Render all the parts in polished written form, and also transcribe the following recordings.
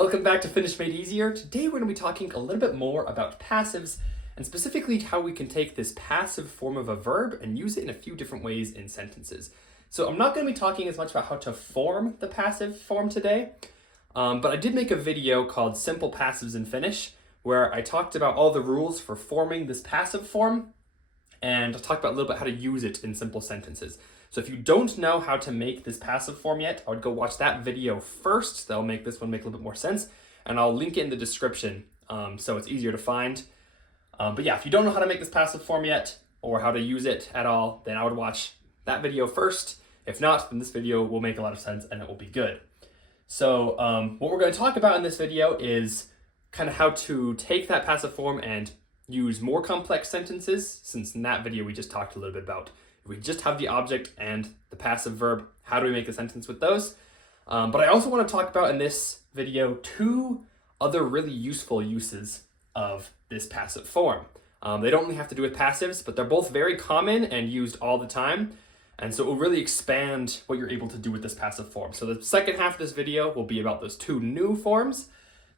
Welcome back to Finnish Made Easier. Today we're going to be talking a little bit more about passives and specifically how we can take this passive form of a verb and use it in a few different ways in sentences. So I'm not going to be talking as much about how to form the passive form today, but I did make a video called Simple Passives in Finnish where I talked about all the rules for forming this passive form and I talked about a little bit how to use it in simple sentences. So if you don't know how to make this passive form yet, I would go watch that video first. That'll make this one make a little bit more sense. And I'll link it in the description so it's easier to find. But yeah, if you don't know how to make this passive form yet or how to use it at all, then I would watch that video first. If not, then this video will make a lot of sense and it will be good. So what we're going to talk about in this video is kind of how to take that passive form and use more complex sentences, since in that video we just talked a little bit about we just have the object and the passive verb. How do we make a sentence with those? But I also want to talk about in this video two other really useful uses of this passive form. They don't only have to do with passives, but they're both very common and used all the time. And so it will really expand what you're able to do with this passive form. So the second half of this video will be about those two new forms.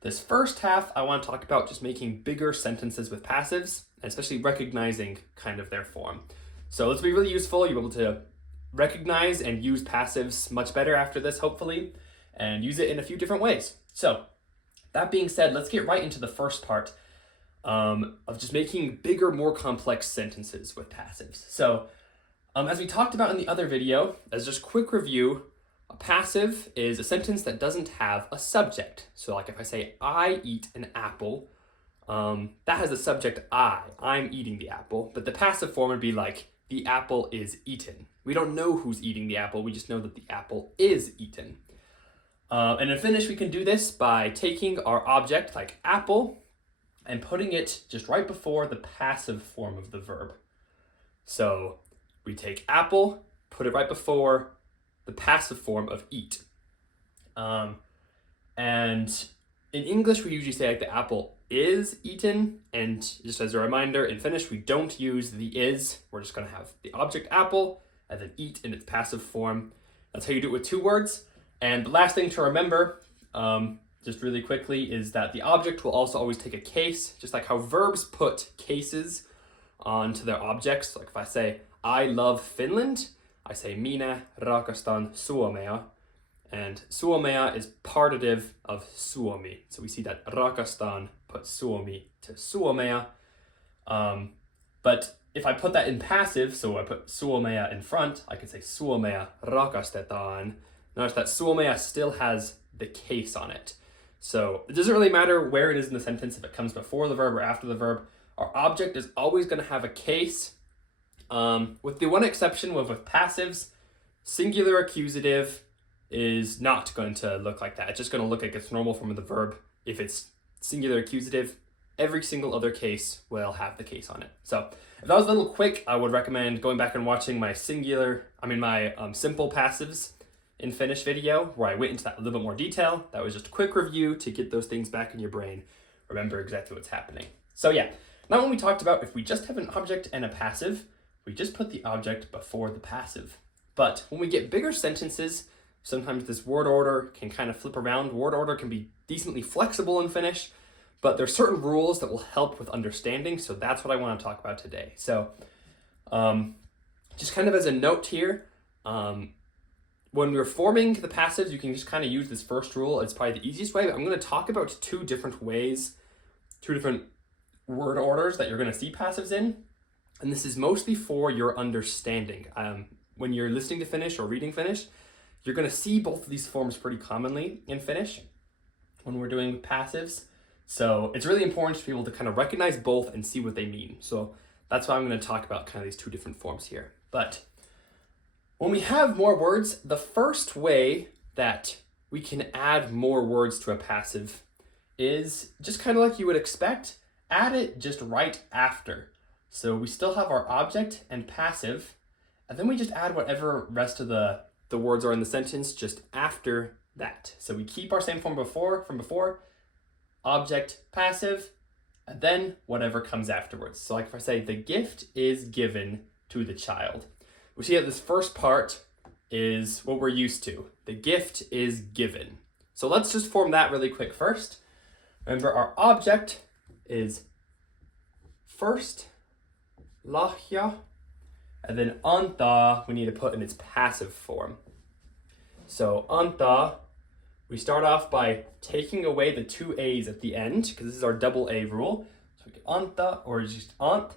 This first half, I want to talk about just making bigger sentences with passives, and especially recognizing kind of their form. So this will be really useful. You'll be able to recognize and use passives much better after this, hopefully, and use it in a few different ways. So that being said, let's get right into the first part of just making bigger, more complex sentences with passives. So as we talked about in the other video, as just quick review, a passive is a sentence that doesn't have a subject. So like if I say, I eat an apple, that has the subject I'm eating the apple, but the passive form would be like, the apple is eaten. We don't know who's eating the apple, we just know that the apple is eaten. And in Finnish, we can do this by taking our object, like apple, and putting it just right before the passive form of the verb. So we take apple, put it right before the passive form of eat. And in English, we usually say like the apple is eaten, and just as a reminder, in Finnish we don't use the is. We're just going to have the object apple and then eat in its passive form. That's how you do it with two words. And the last thing to remember, just really quickly, is that the object will also always take a case, just like how verbs put cases onto their objects. Like if I say, I love Finland, I say, minä rakastan Suomea. And Suomea is partitive of Suomi. So we see that rakastan put Suomi to Suomea. But if I put that in passive, so I put Suomea in front, I could say Suomea rakastetaan. Notice that Suomea still has the case on it. So it doesn't really matter where it is in the sentence, if it comes before the verb or after the verb. Our object is always going to have a case. With the one exception with passives, singular accusative is not going to look like that. It's just going to look like its normal form of the verb. If it's singular accusative, every single other case will have the case on it. So if that was a little quick, I would recommend going back and watching my simple passives in Finnish video, where I went into that a little bit more detail. That was just a quick review to get those things back in your brain. Remember exactly what's happening. So yeah, now when we talked about if we just have an object and a passive, we just put the object before the passive. But when we get bigger sentences, sometimes this word order can kind of flip around. Word order can be decently flexible in Finnish, but there's certain rules that will help with understanding. So that's what I want to talk about today. So just kind of as a note here, when we're forming the passives, you can just kind of use this first rule. It's probably the easiest way, but I'm going to talk about two different ways, two different word orders that you're going to see passives in. And this is mostly for your understanding. When you're listening to Finnish or reading Finnish, you're going to see both of these forms pretty commonly in Finnish when we're doing passives. So it's really important to be able to kind of recognize both and see what they mean. So that's why I'm going to talk about kind of these two different forms here. But when we have more words, the first way that we can add more words to a passive is just kind of like you would expect, add it just right after. So we still have our object and passive, and then we just add whatever rest of the words are in the sentence just after that. So we keep our same form from before, object, passive, and then whatever comes afterwards. So like if I say, the gift is given to the child, we see that this first part is what we're used to. The gift is given. So let's just form that really quick first. Remember, our object is first, lahja, and then anta we need to put in its passive form. So anta, we start off by taking away the two A's at the end, because this is our double A rule. So we get anta, or just ant,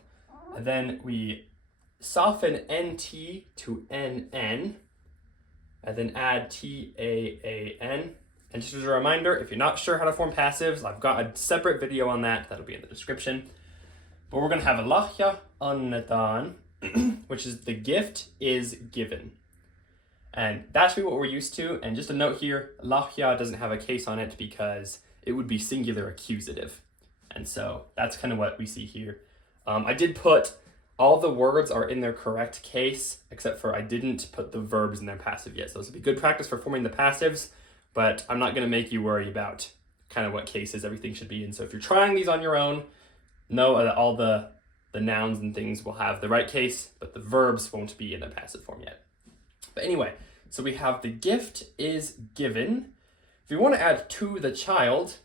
and then we soften NT to NN, and then add TAAN. And just as a reminder, if you're not sure how to form passives, I've got a separate video on that. That'll be in the description. But we're going to have a lahja annetaan, which is the gift is given. And that's what we're used to. And just a note here, lahja doesn't have a case on it because it would be singular accusative. And so that's kind of what we see here. I did put all the words are in their correct case, except for I didn't put the verbs in their passive yet. So this would be good practice for forming the passives, but I'm not going to make you worry about kind of what cases everything should be in. So if you're trying these on your own, know that all the nouns and things will have the right case, but the verbs won't be in the passive form yet. But anyway, so we have the gift is given. If we want to add to the child,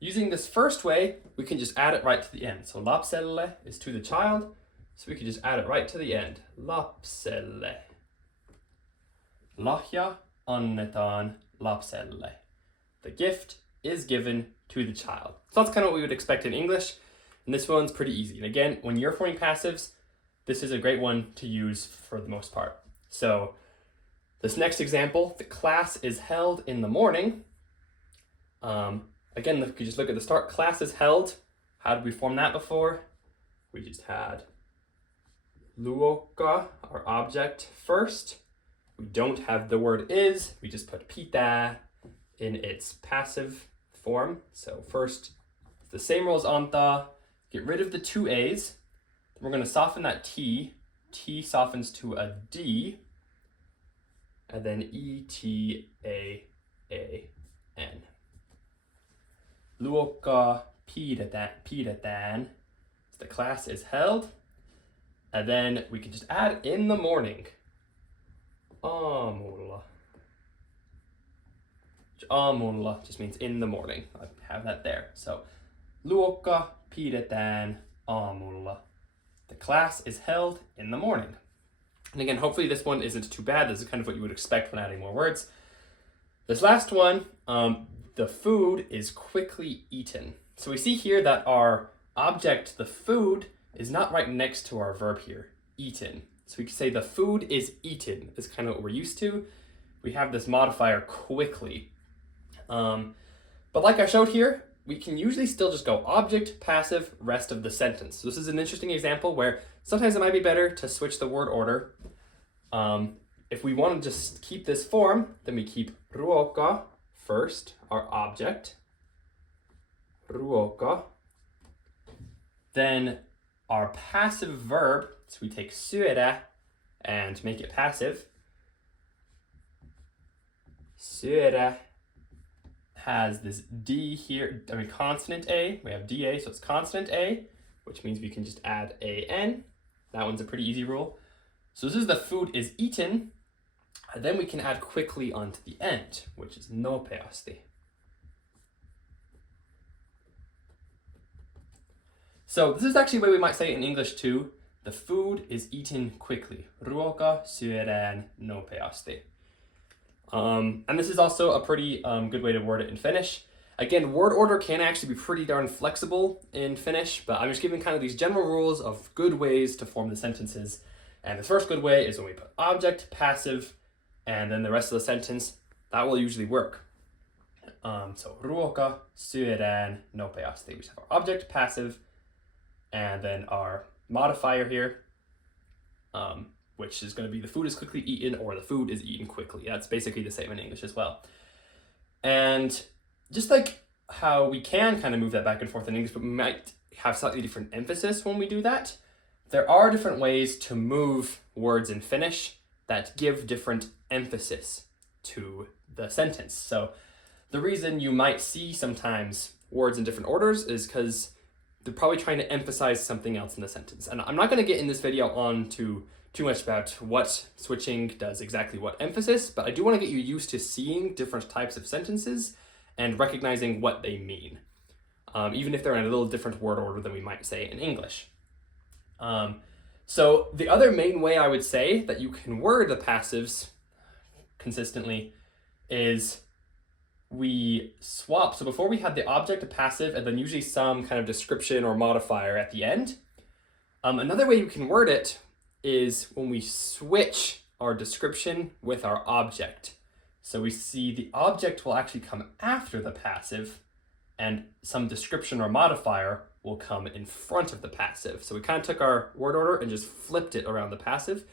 using this first way, we can just add it right to the end. So lapselle is to the child, so we can just add it right to the end. Lapselle. Lahja annetaan lapselle. The gift is given to the child. So that's kind of what we would expect in English. And this one's pretty easy. And again, when you're forming passives, this is a great one to use for the most part. So this next example, the class is held in the morning. Again, if you just look at the start, class is held. How did we form that before? We just had luokka, our object, first. We don't have the word is. We just put pitää in its passive form. So first, the same rule as anta. Get rid of the two A's. Then we're going to soften that T. T softens to a D. And then ETAAN. Luokka pidetään. So the class is held. And then we can just add in the morning. Aamulla. Aamulla just means in the morning. I have that there. So luokka pidetään aamulla. The class is held in the morning. And again, hopefully this one isn't too bad. This is kind of what you would expect when adding more words. This last one, the food is quickly eaten. So we see here that our object, the food, is not right next to our verb here, eaten. So we can say the food is eaten is kind of what we're used to. We have this modifier quickly. But like I showed here, we can usually still just go object, passive, rest of the sentence. So this is an interesting example where sometimes it might be better to switch the word order. If we want to just keep this form, then we keep ruoka first, our object. Ruoka. Then our passive verb, so we take syödä and make it passive. Syödä has this D here, consonant A. We have DA, so it's consonant A, which means we can just add AN. That one's a pretty easy rule. So this is the food is eaten, and then we can add quickly onto the end, which is nopeasti. So this is actually a way we might say it in English too. The food is eaten quickly. Ruoka syödään nopeasti. And this is also a pretty good way to word it in Finnish. Again, word order can actually be pretty darn flexible in Finnish, but I'm just giving kind of these general rules of good ways to form the sentences. And the first good way is when we put object, passive, and then the rest of the sentence. That will usually work. So ruoka syödään nopeasti. We have our object, passive, and then our modifier here, which is going to be the food is quickly eaten or the food is eaten quickly. That's basically the same in English as well. And just like how we can kind of move that back and forth in English, but we might have slightly different emphasis when we do that, there are different ways to move words in Finnish that give different emphasis to the sentence. So the reason you might see sometimes words in different orders is because they're probably trying to emphasize something else in the sentence. And I'm not going to get in this video on to too much about what switching does exactly what emphasis, but I do want to get you used to seeing different types of sentences and recognizing what they mean, even if they're in a little different word order than we might say in English. So the other main way I would say that you can word the passives consistently is we swap. So before we had the object, a passive, and then usually some kind of description or modifier at the end. Another way you can word it is when we switch our description with our object. So we see the object will actually come after the passive, and some description or modifier will come in front of the passive. So we kind of took our word order and just flipped it around the passive.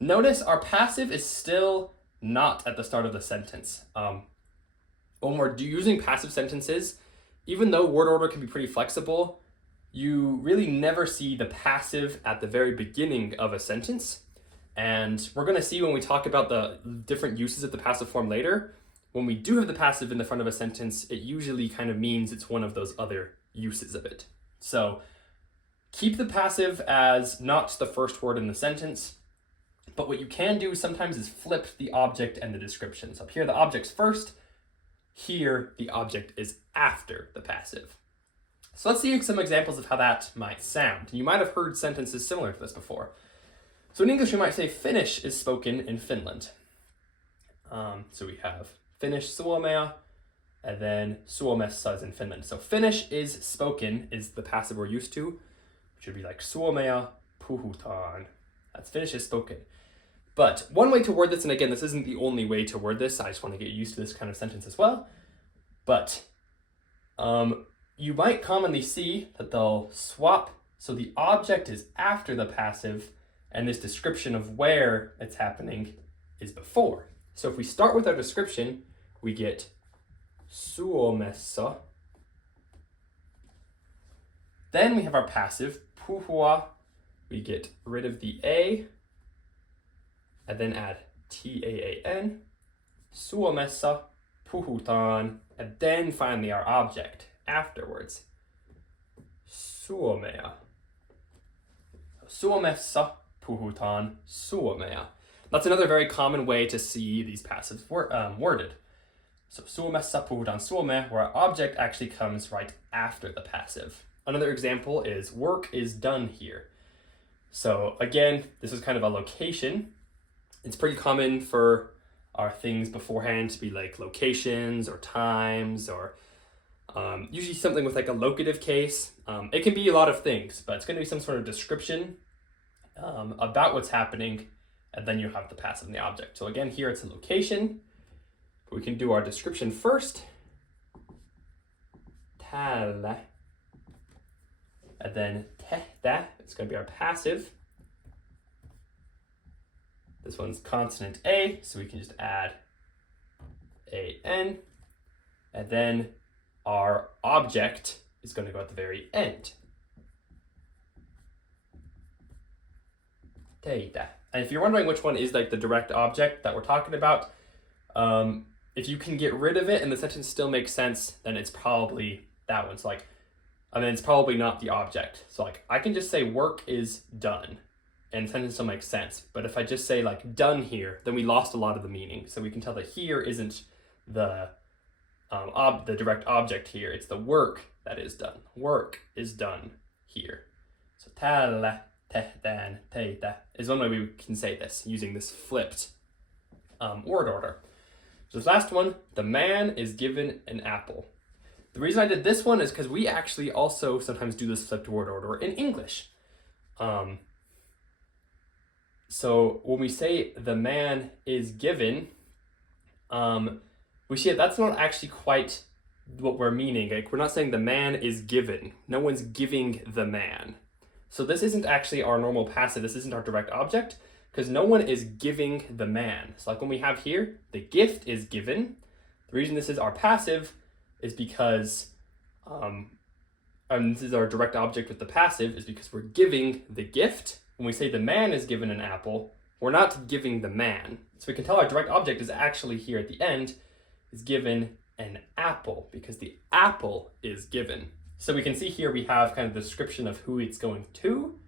Notice our passive is still not at the start of the sentence. When we're using passive sentences, even though word order can be pretty flexible, you really never see the passive at the very beginning of a sentence. And we're going to see when we talk about the different uses of the passive form later, when we do have the passive in the front of a sentence, it usually kind of means it's one of those other uses of it. So keep the passive as not the first word in the sentence, but what you can do sometimes is flip the object and the description. So up here, the object's first. Here, the object is after the passive. So let's see some examples of how that might sound. You might have heard sentences similar to this before. So in English, we might say Finnish is spoken in Finland. So we have Finnish Suomea, and then Suomessa is in Finland. So Finnish is spoken is the passive we're used to, which would be like Suomea puhutaan. That's Finnish is spoken. But one way to word this, and again, this isn't the only way to word this, I just want to get used to this kind of sentence as well, but you might commonly see that they'll swap, so the object is after the passive, and this description of where it's happening is before. So if we start with our description, we get Suomessa. Then we have our passive, puhua. We get rid of the A, and then add T-A-A-N. Suomessa puhutaan, and then finally our object afterwards. Suomea. Suomessa puhutaan suomea. That's another very common way to see these passives worded. So Suomessa puhutaan suomea, where our object actually comes right after the passive. Another example is work is done here. So again, this is kind of a location. It's pretty common for our things beforehand to be like locations or times, or usually something with like a locative case. It can be a lot of things, but it's going to be some sort of description about what's happening, and then you have the passive and the object. So again, here it's a location. We can do our description first. Täällä. And then tehtä, it's going to be our passive. This one's consonant A, so we can just add A-N. And then our object is going to go at the very end. Teitä. And if you're wondering which one is like the direct object that we're talking about, if you can get rid of it and the sentence still makes sense, then it's probably that one. So like, it's probably not the object. So like, I can just say work is done, and the sentence still makes sense. But if I just say like done here, then we lost a lot of the meaning. So we can tell that here isn't the direct object here. It's the work that is done. Work is done here. So täällä, tehdään, teitä is one way we can say this using this flipped word order. So this last one, the man is given an apple. The reason I did this one is because we actually also sometimes do this flipped word order in English. So when we say the man is given, we see that's not actually quite what we're meaning. Like, we're not saying the man is given. No one's giving the man. So this isn't actually our normal passive. This isn't our direct object, because no one is giving the man. So like when we have here, the gift is given. The reason this is our passive is because, and this is our direct object with the passive, is because we're giving the gift. When we say the man is given an apple, we're not giving the man. So we can tell our direct object is actually here at the end, is given an apple, because the apple is given. So we can see here we have kind of the description of who it's going to,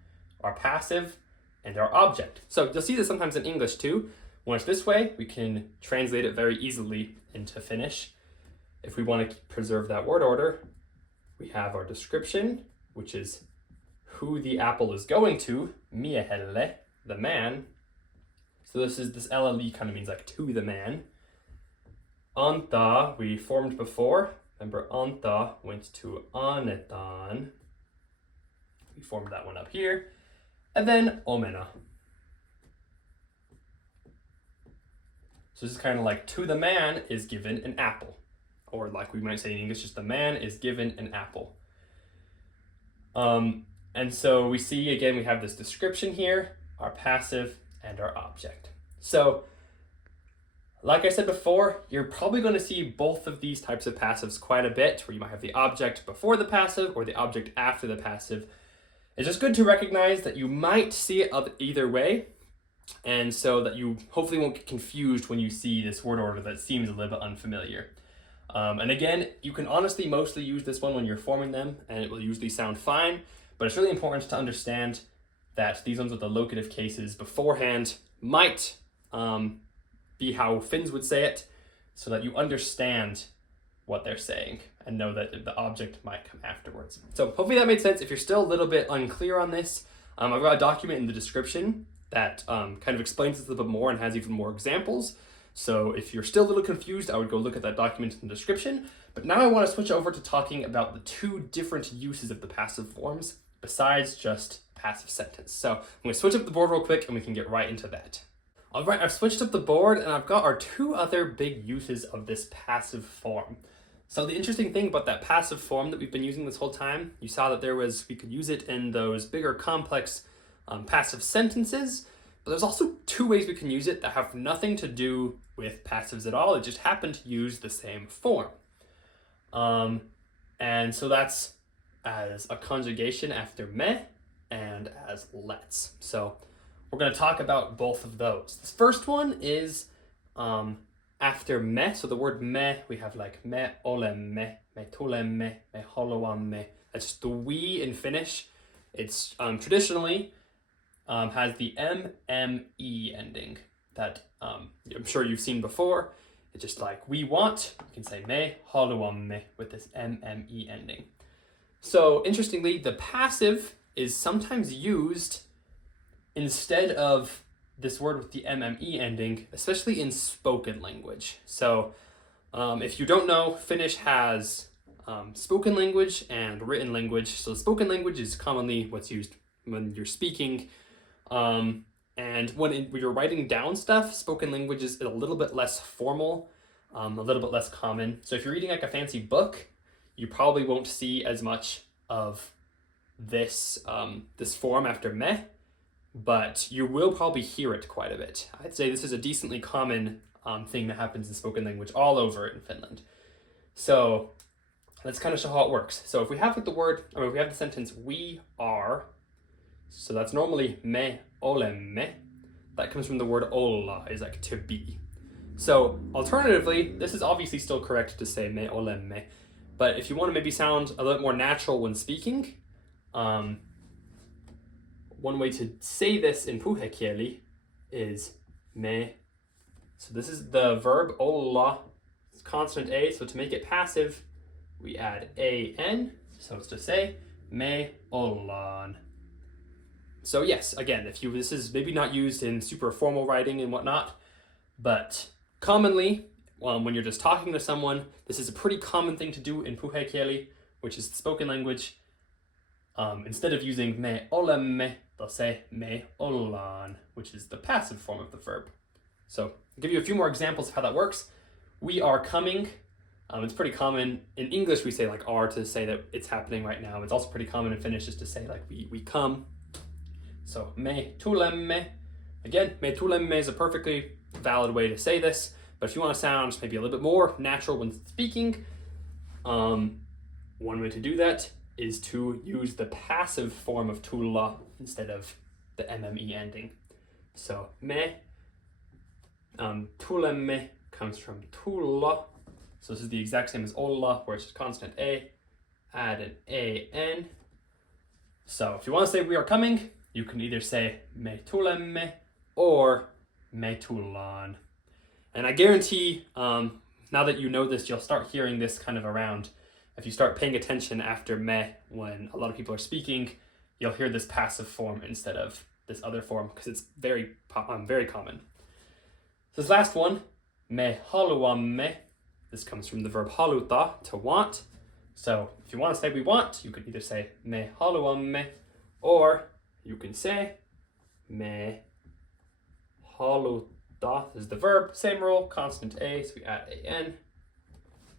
our passive, and our object. So you'll see this sometimes in English too. When it's this way, we can translate it very easily into Finnish. if we want to preserve that word order, we have our description, which is who the apple is going to, miehelle, the man. So this LLE kind of means like to the man. Anta, we formed before. Remember, anta went to anetan. We formed that one up here. And then omena. So this is kind of like to the man is given an apple. Or like we might say in English, just the man is given an apple. And so we see, again, we have this description here, our passive and our object. So, like I said before, you're probably going to see both of these types of passives quite a bit, where you might have the object before the passive or the object after the passive. It's just good to recognize that you might see it either way, and so that you hopefully won't get confused when you see this word order that seems a little bit unfamiliar. And again, you can honestly mostly use this one when you're forming them, and it will usually sound fine, but it's really important to understand that these ones with the locative cases beforehand might be how Finns would say it, so that you understand what they're saying and know that the object might come afterwards. So hopefully that made sense. If you're still a little bit unclear on this, I've got a document in the description that kind of explains this a little bit more and has even more examples. So if you're still a little confused, I would go look at that document in the description. But now I want to switch over to talking about the two different uses of the passive forms besides just passive sentence. So I'm going to switch up the board real quick and we can get right into that. All right, I've switched up the board and I've got our two other big uses of this passive form. So the interesting thing about that passive form that we've been using this whole time, you saw that we could use it in those bigger complex passive sentences, but there's also two ways we can use it that have nothing to do with passives at all. It just happen to use the same form. And so that's as a conjugation after me and as let's. So we're going to talk about both of those. This first one is after me. So the word me, we have like me olemme, me tulemme, me haluamme. That's the we in Finnish. It's traditionally has the MME ending that I'm sure you've seen before. It's just like we want. You can say me haluamme with this MME ending. So interestingly, the passive is sometimes used instead of this word with the MME ending, especially in spoken language. So if you don't know, Finnish has spoken language and written language. So spoken language is commonly what's used when you're speaking. And when you're writing down stuff, spoken language is a little bit less formal, a little bit less common. So if you're reading like a fancy book, you probably won't see as much of this this form after me, but you will probably hear it quite a bit. I'd say this is a decently common thing that happens in spoken language all over in Finland. So let's kind of show how it works. So if we have if we have the sentence we are, so that's normally me olemme. That comes from the word olla, is like to be. So alternatively, this is obviously still correct to say me olemme, but if you want to maybe sound a little more natural when speaking, one way to say this in puhekieli is me. So this is the verb olla, it's consonant A, so to make it passive, we add an, so it's to say me ollaan. So yes, again, this is maybe not used in super formal writing and whatnot, but commonly, when you're just talking to someone, this is a pretty common thing to do in puhekieli, which is the spoken language. Instead of using me olemme, they'll say me ollaan, which is the passive form of the verb. So I'll give you a few more examples of how that works. We are coming. It's pretty common in English. We say like are to say that it's happening right now. It's also pretty common in Finnish just to say like we come. So me tulemme. Again, me tulemme is a perfectly valid way to say this. But if you want to sound maybe a little bit more natural when speaking, one way to do that is to use the passive form of tulla instead of the MME ending. So me, tulemme comes from tulla. So this is the exact same as olla, where it's just consonant A, add an an. So if you want to say we are coming, you can either say me tulemme or me tullaan. And I guarantee now that you know this, you'll start hearing this kind of around. If you start paying attention after me when a lot of people are speaking, you'll hear this passive form instead of this other form because it's very common. So this last one, me haluamme. This comes from the verb haluta, to want. So if you want to say we want, you can either say me haluamme, or you can say me haluta. This is the verb, same rule, consonant A, so we add an.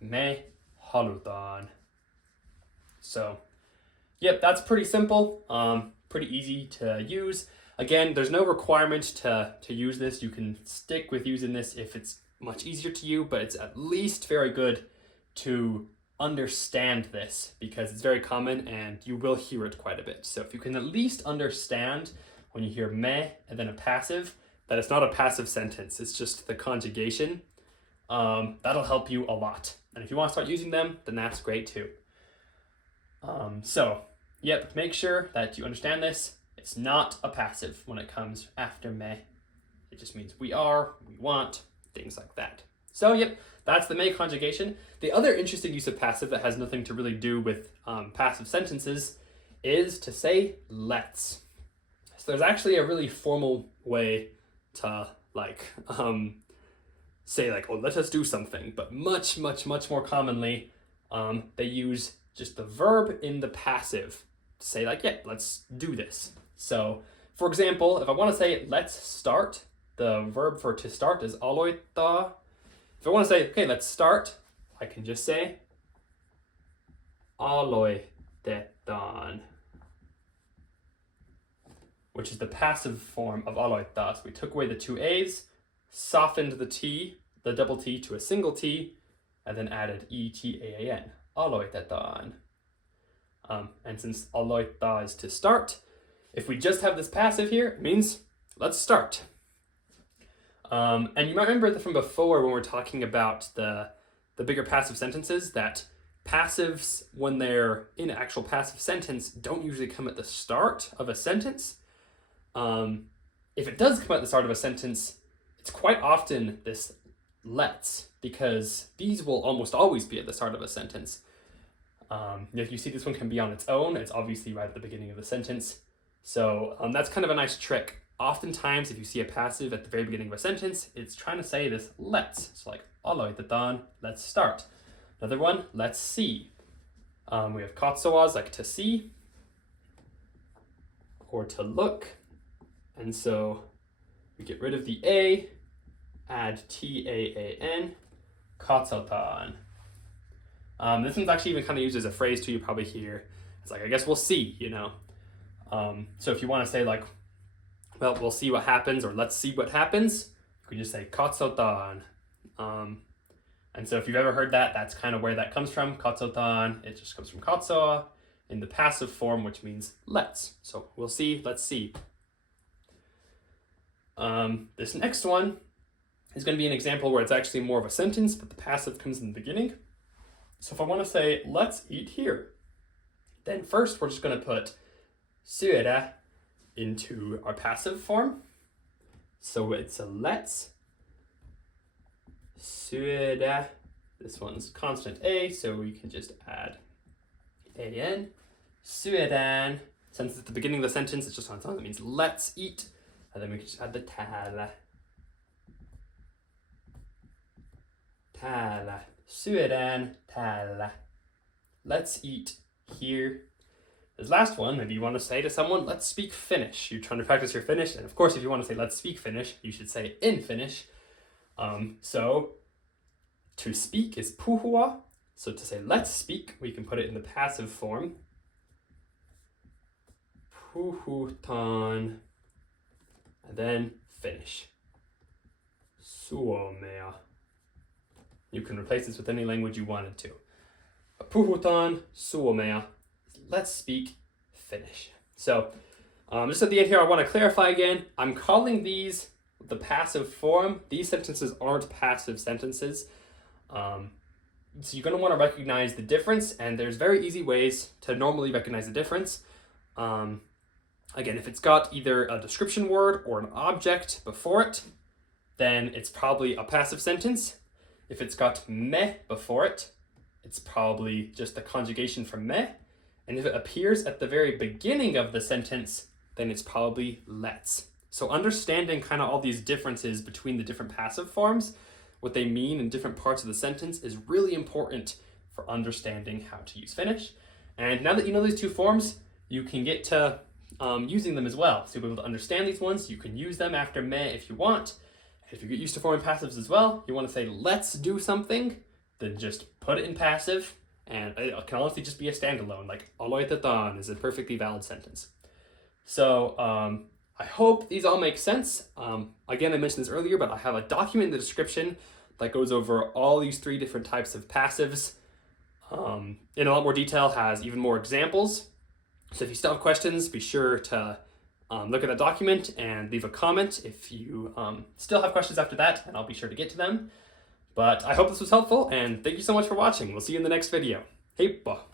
Me halutan. So, yep, that's pretty simple, pretty easy to use. Again, there's no requirement to use this. You can stick with using this if it's much easier to you, but it's at least very good to understand this because it's very common and you will hear it quite a bit. So if you can at least understand when you hear me and then a passive, that it's not a passive sentence, it's just the conjugation, that'll help you a lot. And if you want to start using them, then that's great too. So, yep, make sure that you understand this. It's not a passive when it comes after me. It just means we are, we want, things like that. So, yep, that's the me conjugation. The other interesting use of passive that has nothing to really do with passive sentences is to say let's. So there's actually a really formal way to say like, oh, let us do something, but much more commonly they use just the verb in the passive to say like, yeah, let's do this. So for example, if I want to say let's start, the verb for to start is aloita. If I want to say, okay, let's start, I can just say aloitetaan, which is the passive form of aloita. So we took away the two A's, softened the T, the double T to a single T, and then added E-T-A-A-N, aloitetaan. And since aloita is to start, if we just have this passive here, it means let's start. And you might remember that from before when we're talking about the bigger passive sentences, that passives, when they're in an actual passive sentence, don't usually come at the start of a sentence. If it does come at the start of a sentence, it's quite often this let's, because these will almost always be at the start of a sentence. If you see this one can be on its own, it's obviously right at the beginning of the sentence. So that's kind of a nice trick. Oftentimes, if you see a passive at the very beginning of a sentence, it's trying to say this let's. So like, aloitetaan, let's start. Another one, let's see. We have katsoas, like to see, or to look. And so we get rid of the A, add T-A-A-N, katsotaan. This one's actually even kind of used as a phrase too, you probably hear. It's like, I guess we'll see, you know. So if you want to say like, well, we'll see what happens, or let's see what happens, you can just say katsotaan. And so if you've ever heard that, that's kind of where that comes from, katsotaan. It just comes from katsoa in the passive form, which means let's. So we'll see, let's see. This next one is going to be an example where it's actually more of a sentence, but the passive comes in the beginning. So if I want to say, let's eat here, then first we're just going to put syödä into our passive form. So it's a let's. Syödä. This one's consonant A, so we can just add an. Syödään. Since it's at the beginning of the sentence, it's just on its own. That means let's eat. And then we can just add the täällä. Täällä. Syödään täällä. Let's eat here. This last one, maybe you want to say to someone, let's speak Finnish. You're trying to practice your Finnish. And of course, if you want to say, let's speak Finnish, you should say in Finnish. So to speak is puhua. So to say, let's speak, we can put it in the passive form. Puhutaan. And then finish. Suomea. You can replace this with any language you wanted to. Puhutaan suomea. Let's speak Finnish. So just at the end here, I want to clarify again. I'm calling these the passive form. These sentences aren't passive sentences. So you're going to want to recognize the difference, and there's very easy ways to normally recognize the difference. Again, if it's got either a description word or an object before it, then it's probably a passive sentence. If it's got me before it, it's probably just the conjugation from me. And if it appears at the very beginning of the sentence, then it's probably let's. So understanding kind of all these differences between the different passive forms, what they mean in different parts of the sentence, is really important for understanding how to use Finnish. And now that you know these two forms, you can get to using them as well. So you'll be able to understand these ones. You can use them after me if you want. If you get used to forming passives as well, you want to say let's do something, then just put it in passive, and it can honestly just be a standalone, like aloitetaan is a perfectly valid sentence. So I hope these all make sense. Again, I mentioned this earlier, but I have a document in the description that goes over all these 3 different types of passives in a lot more detail, has even more examples. So if you still have questions, be sure to look at that document and leave a comment if you still have questions after that, and I'll be sure to get to them. But I hope this was helpful, and thank you so much for watching. We'll see you in the next video. Heippa!